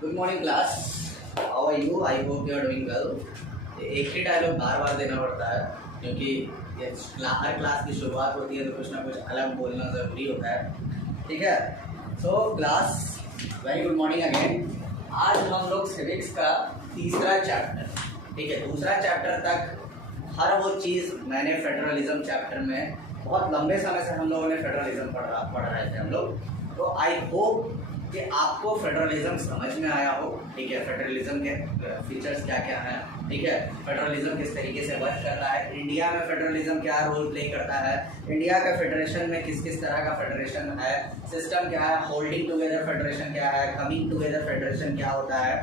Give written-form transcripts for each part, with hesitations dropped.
Good morning class, how are you? I hope you are doing well. एक ही dialogue बार बार देना पड़ता है क्योंकि ये हर क्लास की शुरुआत होती है तो कुछ ना कुछ अलग बोलना ज़रूरी होता है। ठीक है, so class very good morning again. आज हम लोग सिविक्स का तीसरा चैप्टर, ठीक है, दूसरा चैप्टर तक हर वो चीज़ मैंने फेडरलिज्म चैप्टर में बहुत लंबे समय से हम लोगों ने फेडरलिज्म पढ़ रहे थे हम लोग। तो आई होप कि आपको फेडरलिज्म समझ में आया हो। ठीक है, फेडरलिज्म के फीचर्स क्या क्या हैं, ठीक है, फेडरलिज्म किस तरीके से वर्क करता है, इंडिया में फेडरलिज्म क्या रोल प्ले करता है, इंडिया का फेडरेशन में किस किस तरह का फेडरेशन है, सिस्टम क्या है, होल्डिंग टुगेदर फेडरेशन क्या है, कमिंग टुगेदर फेडरेशन क्या होता है।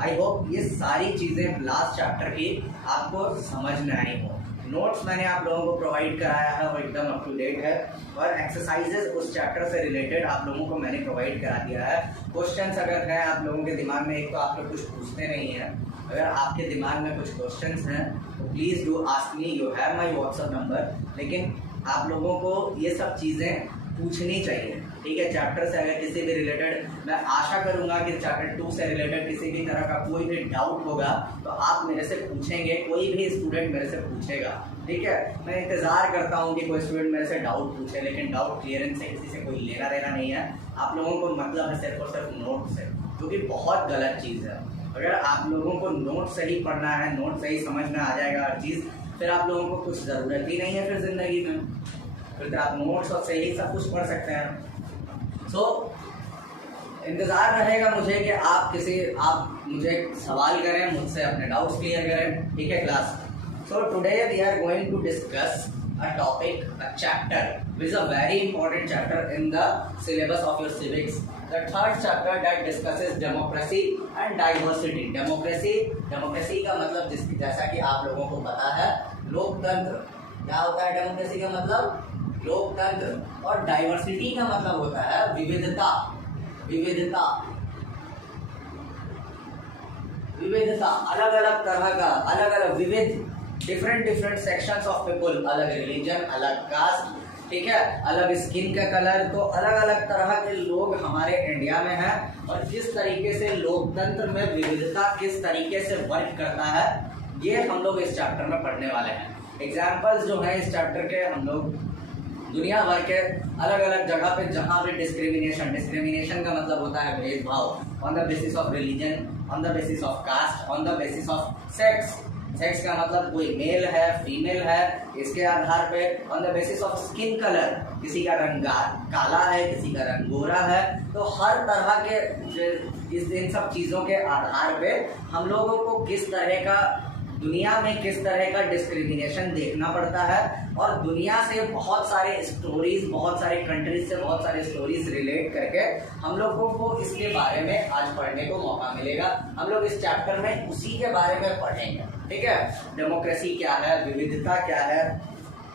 आई होप ये सारी चीज़ें लास्ट चैप्टर की आपको समझ में आई हो। नोट्स मैंने आप लोगों को प्रोवाइड कराया है वो एकदम अप टू डेट है, और एक्सरसाइजेज उस चैप्टर से रिलेटेड आप लोगों को मैंने प्रोवाइड करा दिया है। क्वेश्चंस अगर हैं आप लोगों के दिमाग में, एक तो आप लोग कुछ पूछते नहीं हैं, अगर आपके दिमाग में कुछ क्वेश्चंस हैं तो please do ask me, you have my WhatsApp number. लेकिन आप लोगों को ये सब चीज़ें पूछनी चाहिए, ठीक है। चैप्टर से अगर किसी भी रिलेटेड, मैं आशा करूंगा कि चैप्टर 2 से रिलेटेड किसी भी तरह का कोई भी डाउट होगा तो आप मेरे से पूछेंगे, कोई भी स्टूडेंट मेरे से पूछेगा, ठीक है। मैं इंतज़ार करता हूं कि कोई स्टूडेंट मेरे से डाउट पूछे, लेकिन डाउट क्लियरेंस से किसी से कोई लेना देना नहीं है। आप लोगों को मतलब है सिर्फ और सिर्फ नोट से, जो कि बहुत गलत चीज़ है। अगर आप लोगों को नोट सही पढ़ना है, नोट सही समझ में आ जाएगा हर चीज़, फिर आप लोगों को कुछ ज़रूरत ही नहीं है फिर ज़िंदगी में, फिर आप नोट्स और से ही सब कुछ पढ़ सकते हैं। सो इंतज़ार रहेगा मुझे कि आप मुझे सवाल करें, मुझसे अपने डाउट्स क्लियर करें, ठीक है class. So today we are going to discuss a topic, a chapter which is a very important chapter in the syllabus of your civics, the third chapter that discusses democracy and diversity. Democracy का मतलब जैसा कि आप लोगों को पता है, लोकतंत्र। क्या होता है डेमोक्रेसी का मतलब? लोकतंत्र। और डाइवर्सिटी का मतलब होता है विविधता। अलग अलग तरह का, अलग अलग विविध, डिफरेंट सेक्शंस ऑफ पीपल, अलग रिलीजन, अलग कास्ट, ठीक है, अलग स्किन का कलर। तो अलग अलग तरह के लोग हमारे इंडिया में हैं, और किस तरीके से लोकतंत्र में विविधता किस तरीके से वर्क करता है, ये हम लोग इस चैप्टर में पढ़ने वाले हैं। एग्जाम्पल्स जो है इस चैप्टर के, हम लोग दुनिया भर के अलग अलग जगह पे जहाँ पे डिस्क्रिमिनेशन का मतलब होता है भेदभाव, on the basis of religion, on the basis of caste, on the basis of sex का मतलब कोई मेल है, फीमेल है, इसके आधार पे, on the basis of skin colour, किसी का रंग काला है, किसी का रंग गोरा है। तो हर तरह के इन सब चीज़ों के आधार पे हम लोगों को किस तरह का, दुनिया में किस तरह का डिस्क्रिमिनेशन देखना पड़ता है, और दुनिया से बहुत सारे स्टोरीज, बहुत सारे कंट्रीज से बहुत सारे स्टोरीज रिलेट करके हम लोगों को इसके बारे में आज पढ़ने को मौका मिलेगा। हम लोग इस चैप्टर में उसी के बारे में पढ़ेंगे, ठीक है। डेमोक्रेसी क्या है, विविधता क्या है।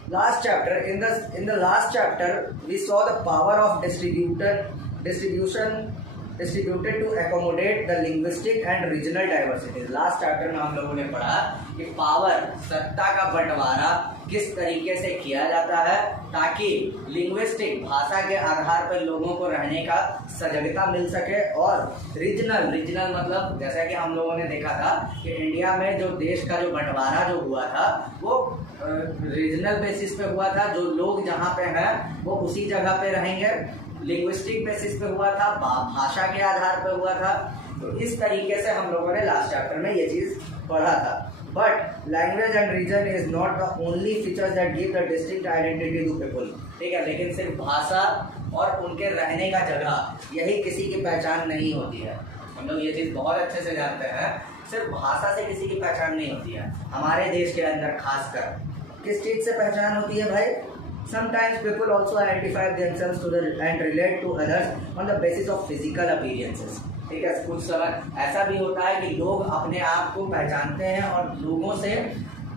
Last chapter, in the last chapter we saw the power of distributed to accommodate the linguistic and regional diversities। Last chapter में हम लोगों ने पढ़ा कि पावर, सत्ता का बंटवारा किस तरीके से किया जाता है ताकि लिंग्विस्टिक, भाषा के आधार पर लोगों को रहने का सजगता मिल सके, और रीजनल मतलब जैसा कि हम लोगों ने देखा था कि इंडिया में जो देश का जो बंटवारा जो हुआ था वो रीजनल बेसिस पे हुआ था। जो लोग जहाँ पे हैं वो उसी जगह पे रहेंगे, लिंग्विस्टिक बेसिस पे हुआ था, भाषा के आधार पे हुआ था। तो इस तरीके से हम लोगों ने लास्ट चैप्टर में ये चीज़ पढ़ा था। But language and region is not the only features that give the distinct identity to people, ठीक है। लेकिन सिर्फ भाषा और उनके रहने का जगह, यही किसी की पहचान नहीं होती है। हम लोग ये चीज़ बहुत अच्छे से जानते हैं, सिर्फ भाषा से किसी की पहचान नहीं होती है। हमारे देश के अंदर खासकर किस चीज़ से पहचान होती है भाई? Sometimes people also identify themselves to and relate to others on the basis of physical appearances, ठीक है। कुछ समय ऐसा भी होता है कि लोग अपने आप को पहचानते हैं और लोगों से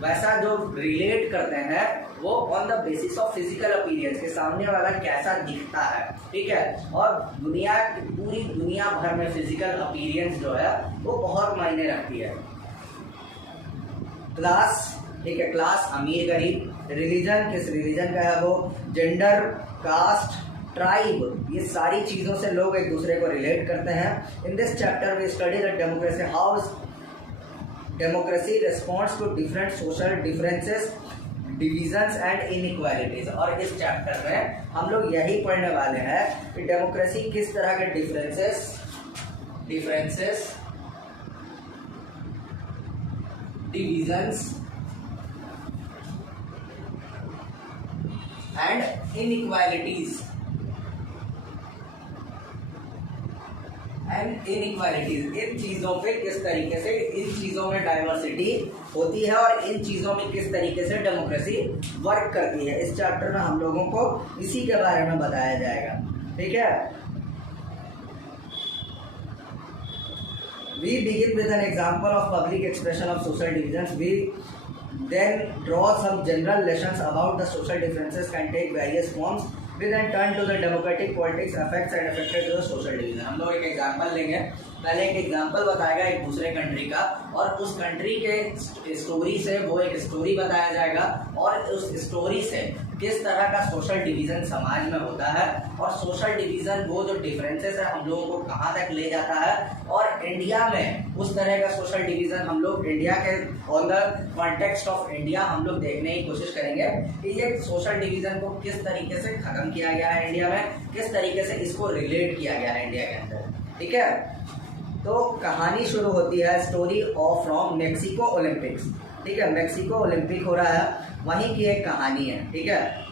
वैसा जो रिलेट करते हैं वो on the basis of physical appearance, के सामने वाला कैसा दिखता है, ठीक है। और पूरी दुनिया भर में फिजिकल अपीयरेंस जो है वो बहुत मायने रखती है। क्लास, ठीक है, क्लास अमीर गरीब, रिलीजन किस रिलीजन का है वो, जेंडर, कास्ट, ट्राइब, ये सारी चीज़ों से लोग एक दूसरे को रिलेट करते हैं। In this chapter we study the democracy, how democracy responds to different social differences, divisions and inequalities. और इस चैप्टर में हम लोग यही पढ़ने वाले हैं कि डेमोक्रेसी किस तरह के डिफरेंसेस डिविजन्स एंड इनइक्वालिटीज इन चीजों पे किस तरीके से, इन चीजों में डाइवर्सिटी होती है और इन चीजों में किस तरीके से डेमोक्रेसी वर्क करती है। इस चैप्टर में हम लोगों को इसी के बारे में बताया जाएगा, ठीक है। We begin with an example of public expression of social divisions. We then draw some general lessons about the social differences can take various forms. We then turn to the democratic politics effects and affected to the social division. हम लोग एक example लेंगे, पहले एक example बताएगा एक दूसरे country का, और उस कंट्री के स्टोरी से वो एक स्टोरी बताया जाएगा, और उस स्टोरी से किस तरह का सोशल डिवीज़न समाज में होता है, और सोशल डिवीज़न वो जो डिफरेंसेस है हम लोगों को कहाँ तक ले जाता है, और इंडिया में उस तरह का सोशल डिवीज़न हम लोग इंडिया के on the context of India हम लोग देखने की कोशिश करेंगे कि ये सोशल डिवीज़न को किस तरीके से ख़त्म किया गया है इंडिया में, किस तरीके से इसको रिलेट किया गया है इंडिया के अंदर, ठीक है। तो कहानी शुरू होती है story of from Mexico Olympics, ठीक है। मेक्सिको ओलंपिक हो रहा है, वहीं की एक कहानी है, ठीक है।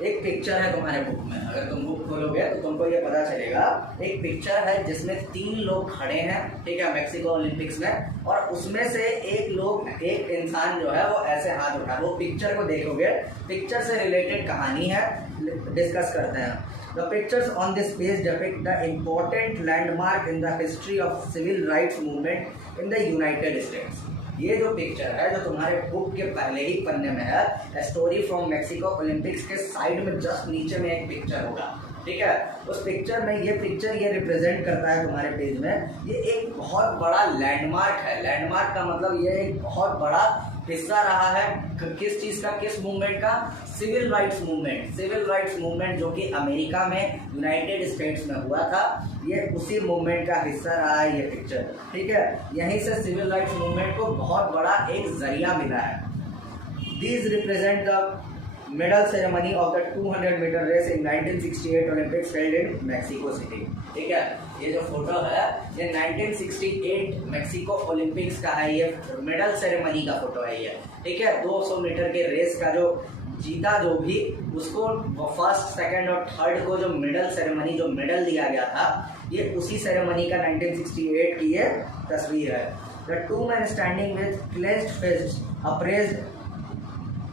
एक पिक्चर है तुम्हारे बुक में, अगर तुम बुक खोलोगे तो तुमको ये पता चलेगा, एक पिक्चर है जिसमें 3 लोग खड़े हैं, ठीक है, मेक्सिको ओलंपिक्स में, और उसमें से एक इंसान जो है वो ऐसे हाथ उठा, वो पिक्चर को देखोगे, पिक्चर से रिलेटेड कहानी है, डिस्कस करते हैं। The pictures on this page depict the important landmark in the history of civil rights movement in the United States. ये जो पिक्चर है जो तुम्हारे बुक के पहले ही पन्ने में है, स्टोरी फ्रॉम मेक्सिको ओलंपिक्स के साइड में जस्ट नीचे में एक पिक्चर होगा, ठीक है। उस पिक्चर में ये पिक्चर ये रिप्रेजेंट करता है तुम्हारे पेज में, ये एक बहुत बड़ा लैंडमार्क है। लैंडमार्क का मतलब ये एक बहुत बड़ा हिस्सा रहा है किस चीज़ का, किस मूवमेंट का, civil rights movement. Civil rights movement जो कि अमेरिका में यूनाइटेड स्टेट्स में हुआ था, ये उसी मूवमेंट का हिस्सा रहा है ये पिक्चर, ठीक है। यहीं से सिविल राइट्स मूवमेंट को बहुत बड़ा एक जरिया मिला है। These represent the medal ceremony of the 200 metre race in 1968 Olympics held in Mexico City, ठीक है। ये जो फोटो है ये 1968 मैक्सिको ओलंपिक्स का है, ये मेडल सेरेमनी का फोटो है ये, ठीक है। 200 मीटर के रेस का जो जीता जो भी उसको फर्स्ट, सेकंड और थर्ड को जो मेडल सेरेमनी जो मेडल दिया गया था, ये उसी सेरेमनी का 1968 की ये तस्वीर है। The 2 men standing with clenched fists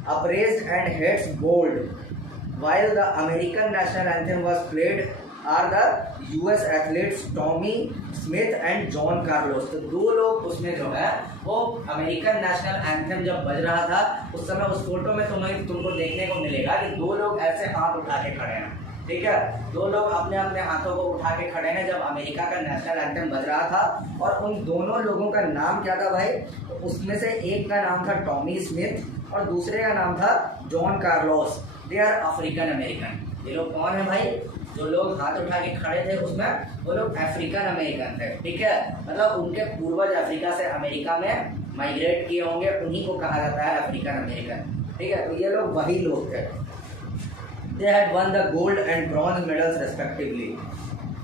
upraised and heads bowed while the American national anthem was played are the US athletes Tommy Smith and John Carlos. तो 2 लोग उसमें जो है वो अमेरिकन नेशनल एंथम जब बज रहा था उस समय उस फोटो में तुमको देखने को मिलेगा कि 2 लोग ऐसे हाथ उठा के खड़े हैं, ठीक है। 2 लोग अपने अपने हाथों को उठा के खड़े हैं जब अमेरिका का नेशनल एंथम बज रहा था। और उन दोनों लोगों का नाम क्या था भाई, तो उसमें से एक का नाम था टॉमी स्मिथ और दूसरे का नाम था John Carlos. They are African American. ये लोग कौन है भाई, जो लोग हाथ उठा के खड़े थे उसमें वो लोग अफ्रीकन अमेरिकन थे, ठीक है। मतलब उनके पूर्वज अफ्रीका से अमेरिका में माइग्रेट किए होंगे, उन्हीं को कहा जाता है अफ्रीकन अमेरिकन, ठीक है। तो ये लोग वही लोग थे। They had won the gold and bronze medals respectively.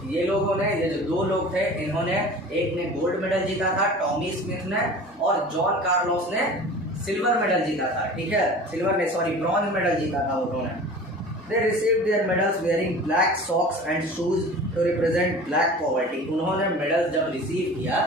ये लोगों ने, ये जो 2 लोग थे इन्होंने, एक ने गोल्ड मेडल जीता था टॉमी स्मिथ ने, और जॉन कार्लोस ने सिल्वर मेडल जीता था, ठीक है। ब्रॉन्ज मेडल जीता था उन्होंने। They received their medals wearing black socks and shoes to represent black poverty. उन्होंने मेडल जब रिसीव किया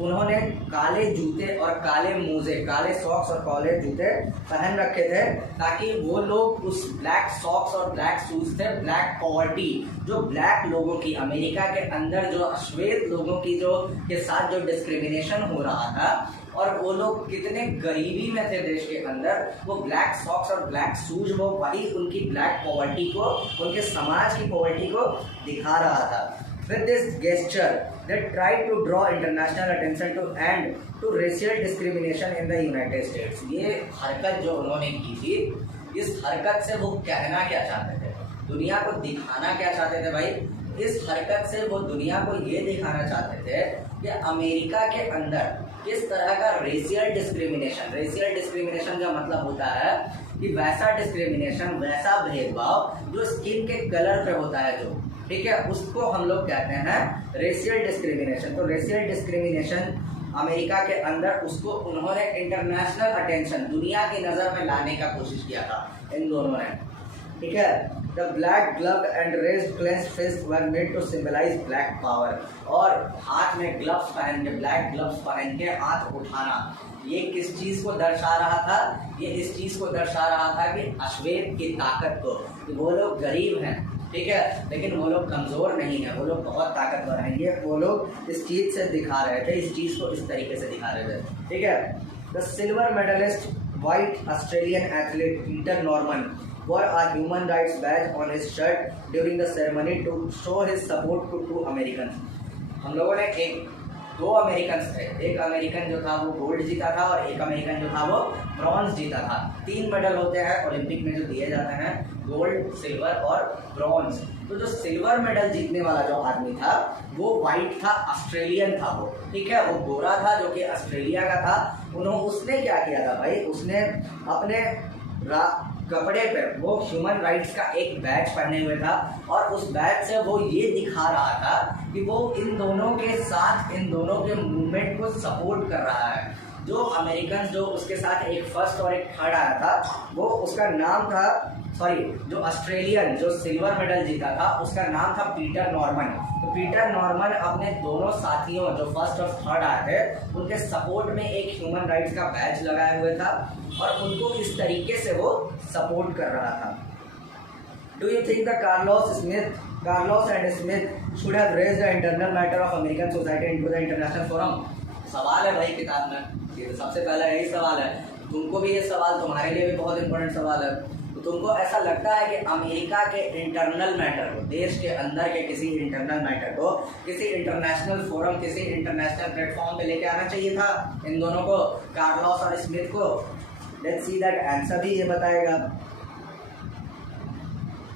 उन्होंने काले जूते और काले मोजे, काले सॉक्स और काले जूते पहन रखे थे ताकि वो लोग उस ब्लैक सॉक्स और ब्लैक शूज थे, ब्लैक पॉवर्टी, जो ब्लैक लोगों की अमेरिका के अंदर जो श्वेत लोगों की जो के साथ जो डिस्क्रिमिनेशन हो रहा था और वो लोग कितने गरीबी में थे देश के अंदर, वो ब्लैक सॉक्स और ब्लैक शूज वो वही उनकी ब्लैक पॉवर्टी को, उनके समाज की पॉवर्टी को दिखा रहा था। With this gesture, they tried to draw international attention to end to racial discrimination in the United States. ये हरकत जो उन्होंने की थी, इस हरकत से वो कहना क्या चाहते थे? दुनिया को दिखाना क्या चाहते थे भाई? इस हरकत से वो दुनिया को ये दिखाना चाहते थे कि अमेरिका के अंदर किस तरह का रेशियल डिस्क्रिमिनेशन का मतलब होता है कि वैसा डिस्क्रिमिनेशन, वैसा भेदभाव जो स्किन के कलर पे होता है, जो ठीक है, उसको हम लोग कहते हैं रेशियल डिस्क्रिमिनेशन। तो रेशियल डिस्क्रिमिनेशन अमेरिका के अंदर, उसको उन्होंने इंटरनेशनल अटेंशन, दुनिया की नज़र में लाने का कोशिश किया था इन दोनों ने, ठीक है। The black glove and raised clenched fist were made to symbolize black power. और हाथ में ग्लव्स पहन के, ब्लैक ग्लव्स पहन के हाथ उठाना, ये किस चीज़ को दर्शा रहा था? ये इस चीज़ को दर्शा रहा था कि अश्वेत की ताकत को, कि वो लोग गरीब हैं, ठीक है, लेकिन वो लोग कमज़ोर नहीं है, वो लोग बहुत ताकतवर हैं। ये वो लोग इस चीज़ से दिखा रहे थे, इस चीज़ को इस तरीके से दिखा रहे थे, ठीक है। The silver medallist white Australian athlete Peter Norman wore a human rights badge on his shirt during the ceremony to show his support to two Americans. हम लोगों ने दो अमेरिकन थे, एक अमेरिकन जो था वो गोल्ड जीता था और एक अमेरिकन जो था वो ब्रॉन्ज जीता था। 3 मेडल होते हैं ओलंपिक में जो दिए जाते हैं, गोल्ड, सिल्वर और ब्रॉन्ज। तो जो सिल्वर मेडल जीतने वाला जो आदमी था वो वाइट था, ऑस्ट्रेलियन था वो, ठीक है, वो गोरा था जो कि ऑस्ट्रेलिया का था। उसने क्या किया था भाई? उसने अपने कपड़े पे वो ह्यूमन राइट्स का एक बैज पहने हुए था और उस बैज से वो ये दिखा रहा था कि वो इन दोनों के साथ, इन दोनों के मूवमेंट को सपोर्ट कर रहा है। जो अमेरिकन जो उसके साथ एक फर्स्ट और एक थर्ड आया था, वो उसका नाम था, जो ऑस्ट्रेलियन जो सिल्वर मेडल जीता था उसका नाम था पीटर नॉर्मन। तो पीटर नॉर्मन अपने दोनों साथियों जो फर्स्ट और थर्ड आए थे उनके सपोर्ट में एक ह्यूमन राइट्स का बैज लगाए हुए था और उनको इस तरीके से वो सपोर्ट कर रहा था। Do you think the Carlos and Smith should have raised the internal matter of American society into the international forum? सवाल है भाई किताब में, ये तो सबसे पहला यही सवाल है। तुमको भी ये सवाल, तुम्हारे लिए भी बहुत इंपॉर्टेंट सवाल है। तो तुमको ऐसा लगता है कि अमेरिका के इंटरनल मैटर को, देश के अंदर के किसी इंटरनल मैटर को किसी इंटरनेशनल फोरम, किसी इंटरनेशनल प्लेटफॉर्म पे लेके आना चाहिए था इन दोनों को, कार्लोस और स्मिथ को? लेट्स सी दैट आंसर भी ये बताएगा।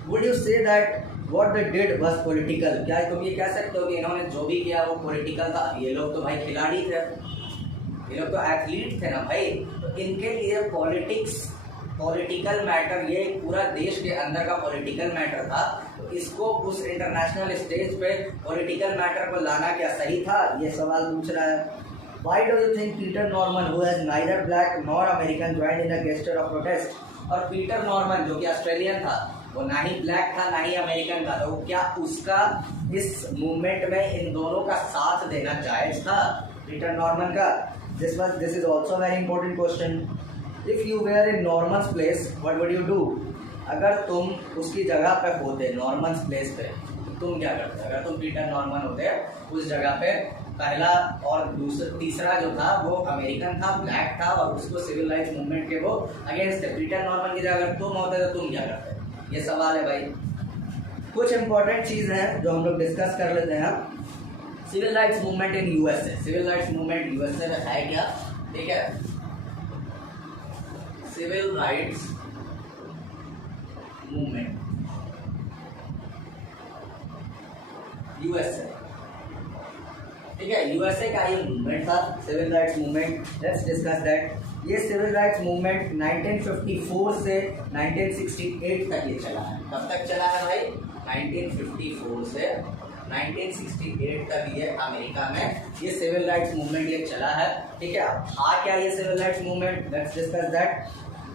Would you say that what they did was political? क्या तुम ये कह सकते हो कि इन्होंने जो भी किया वो पॉलिटिकल था? ये लोग तो भाई खिलाड़ी थे, ये लोग तो एथलीट थे ना भाई, तो इनके लिए पॉलिटिकल मैटर, ये पूरा देश के अंदर का पॉलिटिकल मैटर था, तो इसको उस इंटरनेशनल स्टेज पे पॉलिटिकल मैटर को लाना क्या सही था? ये सवाल पूछ रहा है। Why do you think Peter Norman, who has neither black nor American, joined in a gesture of protest? और पीटर नॉर्मन जो कि ऑस्ट्रेलियन था, वो ना ही ब्लैक था ना ही अमेरिकन था, तो क्या उसका इस मूवमेंट में इन दोनों का साथ देना जायज था पीटर नॉर्मन का? This is also very important question. If you were in Norman's place what would you do? अगर तुम उसकी जगह पे होते, नॉर्मन्स प्लेस पे, तो तुम क्या करते? अगर तुम पीटर नॉर्मन होते उस जगह पे, पहला और तीसरा जो था वो अमेरिकन था, ब्लैक था और उसको सिविल राइट्स मूवमेंट के वो अगेंस्ट थे, पीटर नॉर्मन की जगह अगर तुम होते तो तुम क्या करते? ये सवाल है भाई। कुछ इंपॉर्टेंट चीज़ है जो हम लोग डिस्कस कर लेते हैं। Civil rights movement in USA, civil rights movement USA में है क्या? ठीक है, सिविल राइट्स मूवमेंट यूएसए, ठीक है, यूएसए का ये मूवमेंट था civil rights movement. Let's discuss that. ये सिविल राइट्स मूवमेंट 1954 से 1968 तक ये चला है। कब तक चला है भाई? 1954 से 1968 तक ये अमेरिका में ये सिविल राइट्स मूवमेंट ये चला है, ठीक है। हाँ, क्या ये civil rights movement? Let's discuss that.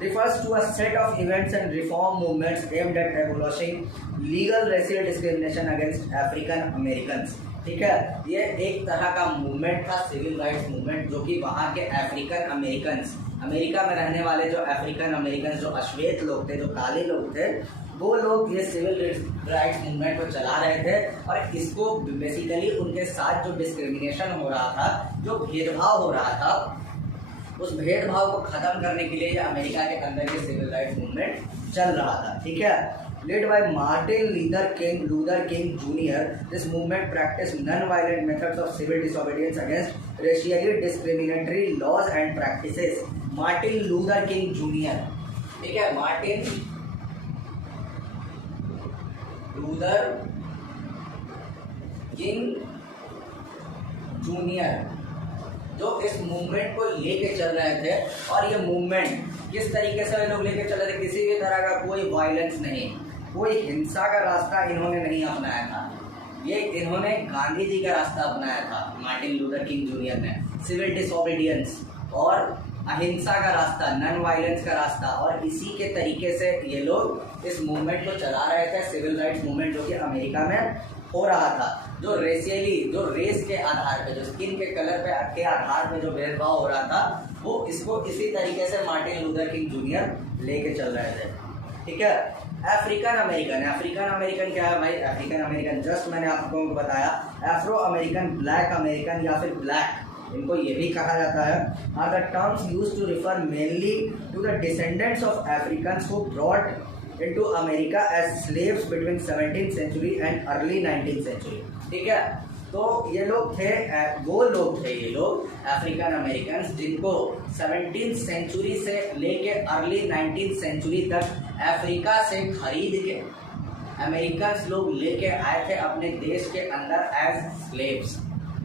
refers to a set of events and reform movements aimed at abolishing legal racial discrimination against African Americans, ठीक है। ये एक तरह का मूवमेंट था सिविल राइट्स मूवमेंट, जो कि वहाँ के अफ्रीकन अमेरिकन्स, अमेरिका में रहने वाले जो अफ्रीकन अमेरिकन, जो अश्वेत लोग थे, जो काले लोग थे, वो लोग ये सिविल राइट्स मूवमेंट को चला रहे थे और इसको बेसिकली उनके साथ जो डिस्क्रिमिनेशन हो रहा था, जो भेदभाव हो रहा था, उस भेदभाव को खत्म करने के लिए ये अमेरिका के अंदर ये सिविल राइट्स मूवमेंट चल रहा था, ठीक है। Led by Martin Luther King Jr., this movement practiced non-violent methods of civil disobedience against racially discriminatory laws and practices. Martin Luther King Jr., ठीक है, मार्टिन लूथर किंग जूनियर जो इस movement को लेके चल रहे थे, और ये मूवमेंट किस तरीके से लोग लेके चल रहे थे, किसी भी तरह का कोई वायलेंस नहीं, कोई हिंसा का रास्ता इन्होंने नहीं अपनाया था, ये इन्होंने गांधी जी का रास्ता अपनाया था, मार्टिन लूथर किंग जूनियर ने, सिविल डिसोबीडियंस और अहिंसा का रास्ता, नॉन वायलेंस का रास्ता, और इसी के तरीके से ये लोग इस मूवमेंट को चला रहे थे, सिविल राइट्स मूवमेंट जो कि अमेरिका में हो रहा था, जो रेशियली, जो रेस के आधार पे, जो स्किन के कलर पे के आधार पे जो भेदभाव हो रहा था, वो इसको इसी तरीके से मार्टिन लूथर किंग जूनियर लेके चल रहे थे। ठीक है। अफ्रीकन अमेरिकन क्या है भाई? अफ्रीकन अमेरिकन जस्ट मैंने आप लोगों को बताया, एफ्रो अमेरिकन, ब्लैक अमेरिकन या फिर ब्लैक, इनको ये भी कहा जाता है, are the terms used to refer mainly to the descendants of Africans who brought into America as slaves between 17th century and early 19th century। ठीक है। तो ये लोग थे, वो लोग थे, ये लोग अफ्रीकन अमेरिकन जिनको 17th सेंचुरी से लेके अर्ली 19th सेंचुरी तक अफ्रीका से खरीद के अमेरिकन लोग लेके आए थे अपने देश के अंदर एज स्लेव्स,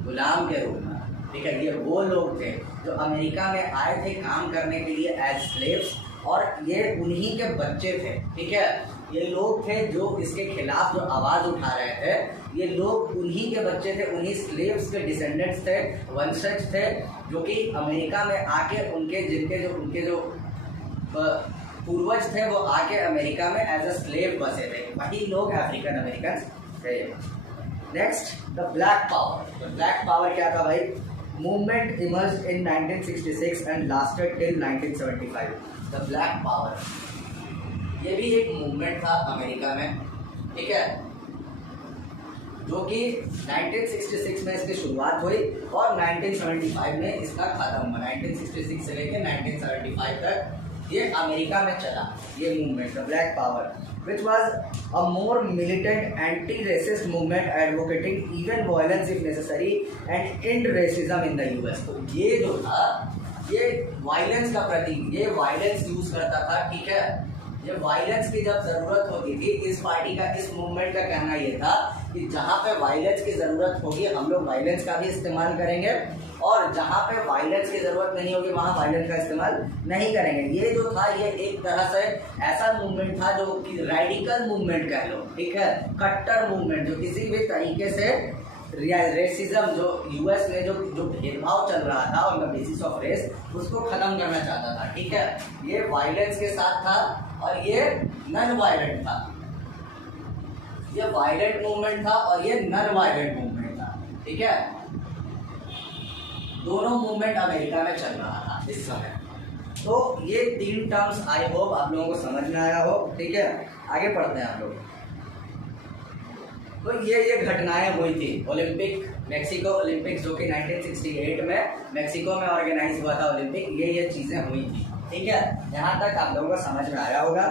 गुलाम के रूप में। ठीक है। ये वो लोग थे जो अमेरिका में आए थे काम करने के लिए एज स्लेव्स, और ये उन्हीं के बच्चे थे। ठीक है। ये लोग थे जो इसके खिलाफ जो आवाज़ उठा रहे थे, ये लोग उन्हीं के बच्चे थे, उन्हीं स्लेव्स के डिसेंडेंट्स थे, वंशज थे, जो कि अमेरिका में आके उनके जो पूर्वज थे वो आके अमेरिका में एज अ स्लेव बसे थे, वही लोग अफ्रीकन अमेरिकन थे। Next, the black power. The black power क्या था भाई? Movement emerged in 1966 and lasted till 1975। The black power ये भी एक मूवमेंट था अमेरिका में। ठीक है। जो कि 1966 में इसकी शुरुआत हुई और 1975 में इसका खत्म हुआ। 1966 से लेकर 1975 तक ये अमेरिका में चला, ये movement, the black power, which was a more militant anti-racist movement advocating even violence if necessary and end racism in the US। तो ये जो था, ये वायलेंस का प्रतीक, ये वायलेंस यूज करता था। ठीक है। ये वायलेंस की जब जरूरत होती थी, इस पार्टी का, इस मूवमेंट का कहना ये था कि जहाँ पे वायलेंस की जरूरत होगी हम लोग वायलेंस का भी इस्तेमाल करेंगे, और जहाँ पे वायलेंस की जरूरत नहीं होगी वहाँ वायलेंस का इस्तेमाल नहीं करेंगे। ये जो था, ये एक तरह से ऐसा मूवमेंट था जो कि रेडिकल मूवमेंट कह लो। ठीक है। कट्टर मूवमेंट जो किसी भी तरीके से रेसिज्म, जो यूएस में जो भेदभाव चल रहा था on the basis of race, उसको खत्म करना चाहता था। ठीक है। ये वायलेंस के साथ था और ये नॉन वायलेंट था। ये वायलेंट मूवमेंट था और ये नॉन वायलेंट मूवमेंट था। ठीक है। दोनों मूवमेंट अमेरिका में चल रहा था इस समय। तो ये 3 टर्म्स आई होप आप लोगों को समझ में आया हो। ठीक है। आगे पढ़ते हैं आप लोग। तो ये घटनाएं हुई थी ओलंपिक, मैक्सिको ओलंपिक्स जो कि 1968 में मैक्सिको में ऑर्गेनाइज हुआ था ओलंपिक, ये चीज़ें हुई थी। ठीक है। यहाँ तक आप लोगों को समझ में आया होगा।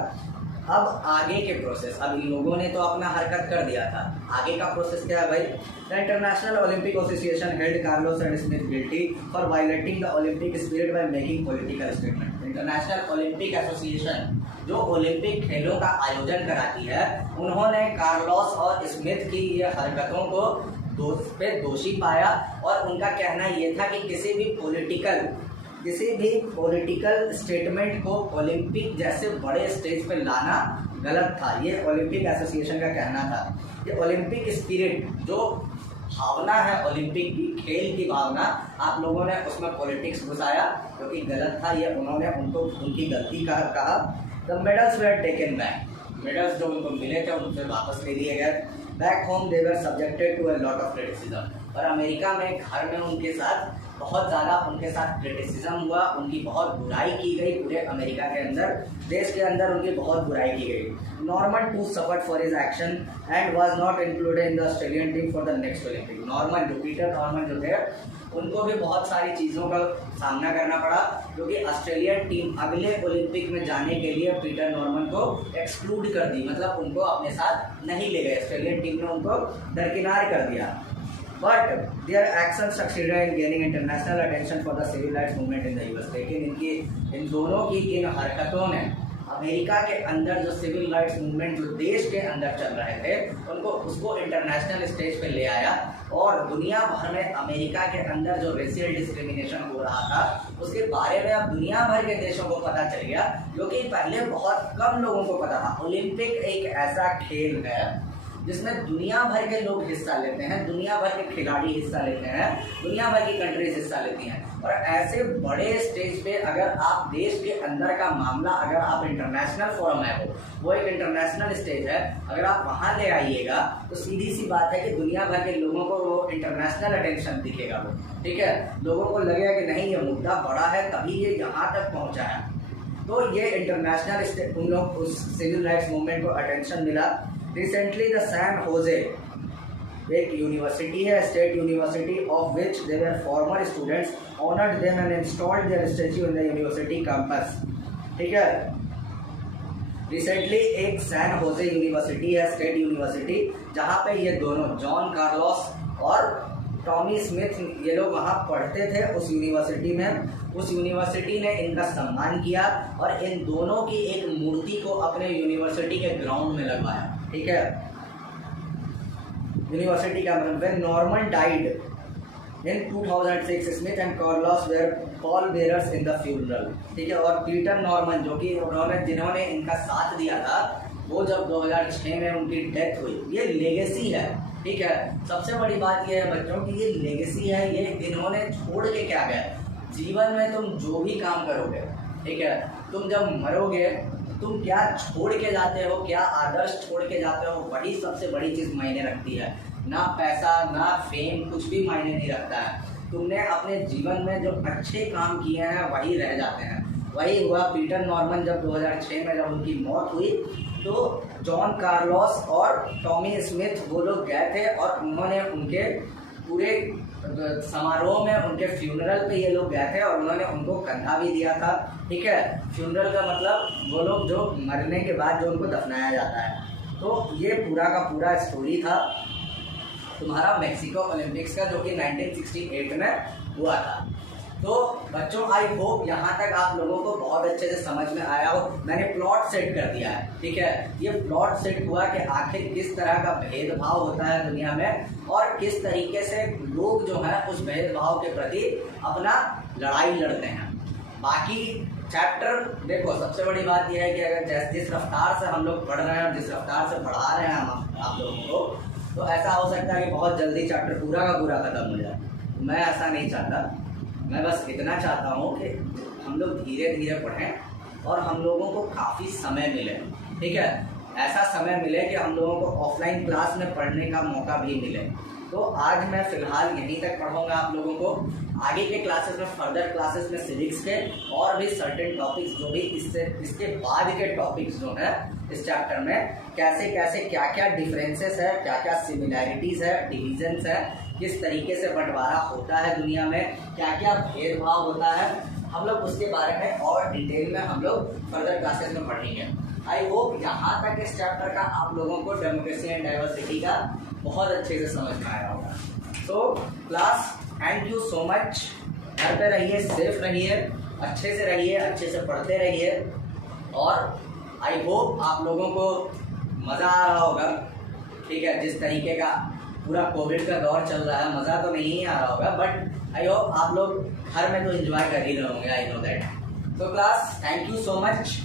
अब आगे के प्रोसेस, अब इन लोगों ने तो अपना हरकत कर दिया था, आगे का प्रोसेस क्या है भाई? The international Olympic association held Carlos and Smith guilty for violating the Olympic spirit by making political statement. International Olympic association जो ओलंपिक खेलों का आयोजन कराती है, उन्होंने कार्लोस और स्मिथ की ये हरकतों को दोषी पाया, और उनका कहना ये था कि किसी भी पॉलिटिकल स्टेटमेंट को ओलंपिक जैसे बड़े स्टेज पे लाना गलत था। ये ओलंपिक एसोसिएशन का कहना था। ये ओलंपिक स्पिरिट, जो भावना है ओलंपिक की, खेल की भावना, आप लोगों ने उसमें पॉलिटिक्स घुसाया, जो कि गलत था। ये उन्होंने उनको उनकी गलती का कहा। The medals were taken back, medals जो उनको मिले थे उनसे वापस ले लिए गए। Back home they were subjected to a lot of criticism, और अमेरिका में घर में उनके साथ बहुत ज़्यादा क्रिटिसिज्म हुआ, उनकी बहुत बुराई की गई। पूरे अमेरिका के अंदर, देश के अंदर उनकी बहुत बुराई की गई। Norman too suffered for his action and was not included in the Australian team for the next Olympic. Norman जो थे उनको भी बहुत सारी चीज़ों का सामना करना पड़ा, क्योंकि ऑस्ट्रेलियन टीम अगले ओलंपिक में जाने के लिए पीटर नॉर्मन को एक्सक्लूड कर दी, मतलब उनको अपने साथ नहीं ले गए। ऑस्ट्रेलियन टीम ने उनको दरकिनार कर दिया। But their actions succeeded in gaining international attention for the civil rights movement in the US। लेकिन इन दोनों की इन हरकतों ने अमेरिका के अंदर जो सिविल राइट्स मूवमेंट जो देश के अंदर चल रहे थे उनको उसको इंटरनेशनल स्टेज पे ले आया और दुनिया भर में अमेरिका के अंदर जो रेशियल डिस्क्रिमिनेशन हो रहा था उसके बारे में अब दुनिया भर के देशों को पता चल गया, जो कि पहले बहुत कम लोगों को पता था। ओलंपिक एक ऐसा खेल है जिसमें दुनिया भर के लोग हिस्सा लेते हैं, दुनिया भर के खिलाड़ी हिस्सा लेते हैं, दुनिया भर की कंट्रीज हिस्सा लेती हैं। और ऐसे बड़े स्टेज पे अगर आप देश के अंदर का मामला, अगर आप इंटरनेशनल फोरम है वो एक इंटरनेशनल स्टेज है, अगर आप वहाँ ले आइएगा तो सीधी सी बात है कि दुनिया भर के लोगों को वो इंटरनेशनल अटेंशन दिखेगा वो, ठीक है। लोगों को लगेगा कि नहीं ये मुद्दा बड़ा है तभी ये यहाँ तक पहुँचा है। तो ये इंटरनेशनल स्टेज उन लोग उस सिविल राइट्स मूवमेंट को अटेंशन मिला। रिसेंटली द सैन होजे एक यूनिवर्सिटी है, state university of which they were former students honoured them and installed their statue in the university campus, ठीक है। रिसेंटली एक सैन होजे यूनिवर्सिटी है, state university, जहाँ पे ये दोनों जॉन कार्लोस और टॉमी स्मिथ ये लोग वहाँ पढ़ते थे उस यूनिवर्सिटी में। उस यूनिवर्सिटी ने इनका सम्मान किया और इन दोनों की एक मूर्ति को अपने यूनिवर्सिटी के ग्राउंड में लगवाया, ठीक है। यूनिवर्सिटी का when Norman died in 2006 Smith and Carlos were pall bearers in the funeral, ठीक है। और पीटर नॉर्मन जो कि जिन्होंने इनका साथ दिया था वो जब 2006 में उनकी डेथ हुई। ये लेगेसी है, ठीक है। सबसे बड़ी बात यह है बच्चों की ये लेगेसी है, ये इन्होंने छोड़ के क्या गए। जीवन में तुम जो भी काम करोगे, ठीक है, तुम जब मरोगे तुम क्या छोड़ के जाते हो, क्या आदर्श छोड़ के जाते हो, वही सबसे बड़ी चीज़ मायने रखती है। ना पैसा ना फेम कुछ भी मायने नहीं रखता है। तुमने अपने जीवन में जो अच्छे काम किए हैं वही रह जाते हैं। वही हुआ पीटर नॉर्मन जब 2006 में जब उनकी मौत हुई तो जॉन कार्लोस और टॉमी स्मिथ वो लोग गए थे और उन्होंने उनके पूरे समारोह में उनके फ्यूनरल पे ये लोग गए थे और उन्होंने उनको कंधा भी दिया था, ठीक है। फ्यूनरल का मतलब वो लोग जो मरने के बाद जो उनको दफनाया जाता है। तो ये पूरा का पूरा स्टोरी था तुम्हारा मेक्सिको ओलंपिक्स का जो कि 1968 में हुआ था। तो बच्चों आई होप यहाँ तक आप लोगों को बहुत अच्छे से समझ में आया हो। मैंने प्लॉट सेट कर दिया है, ठीक है। ये प्लॉट सेट हुआ कि आखिर किस तरह का भेदभाव होता है दुनिया में और किस तरीके से लोग जो है उस भेदभाव के प्रति अपना लड़ाई लड़ते हैं। बाकी चैप्टर देखो सबसे बड़ी बात यह है कि अगर जिस रफ्तार से हम लोग पढ़ रहे हैं और जिस रफ्तार से पढ़ा रहे हैं हम आप लोगों को, तो ऐसा हो सकता है कि बहुत जल्दी चैप्टर पूरा का पूरा खत्म हो जाए। मैं ऐसा नहीं चाहता, मैं बस इतना चाहता हूँ कि हम लोग धीरे धीरे पढ़ें और हम लोगों को काफ़ी समय मिले, ठीक है। ऐसा समय मिले कि हम लोगों को ऑफलाइन क्लास में पढ़ने का मौका भी मिले। तो आज मैं फ़िलहाल यहीं तक पढ़ाऊँगा आप लोगों को। आगे के क्लासेस में, फर्दर क्लासेस में सिविक्स के और भी सर्टेन टॉपिक्स जो भी इसके बाद के टॉपिक्स जो है इस चैप्टर में कैसे कैसे क्या क्या डिफरेंसेस है, क्या क्या सिमिलैरिटीज़ है, डिविजन्स है, किस तरीके से बंटवारा होता है दुनिया में, क्या क्या भेदभाव होता है, हम लोग उसके बारे में और डिटेल में हम लोग फर्दर क्लासेस में पढ़ेंगे। आई होप यहाँ तक इस चैप्टर का आप लोगों को डेमोक्रेसी एंड डाइवर्सिटी का बहुत अच्छे से समझ में आया होगा। So class thank you so much. घर पे रहिए, सेफ रहिए, अच्छे से रहिए, अच्छे से पढ़ते रहिए और आई होप आप लोगों को मज़ा आ रहा होगा, ठीक है। जिस तरीके का पूरा कोविड का दौर चल रहा है मज़ा तो नहीं आ रहा होगा, बट आई होप आप लोग घर में तो एंजॉय कर ही रहे होंगे, I know that. So class thank you so much.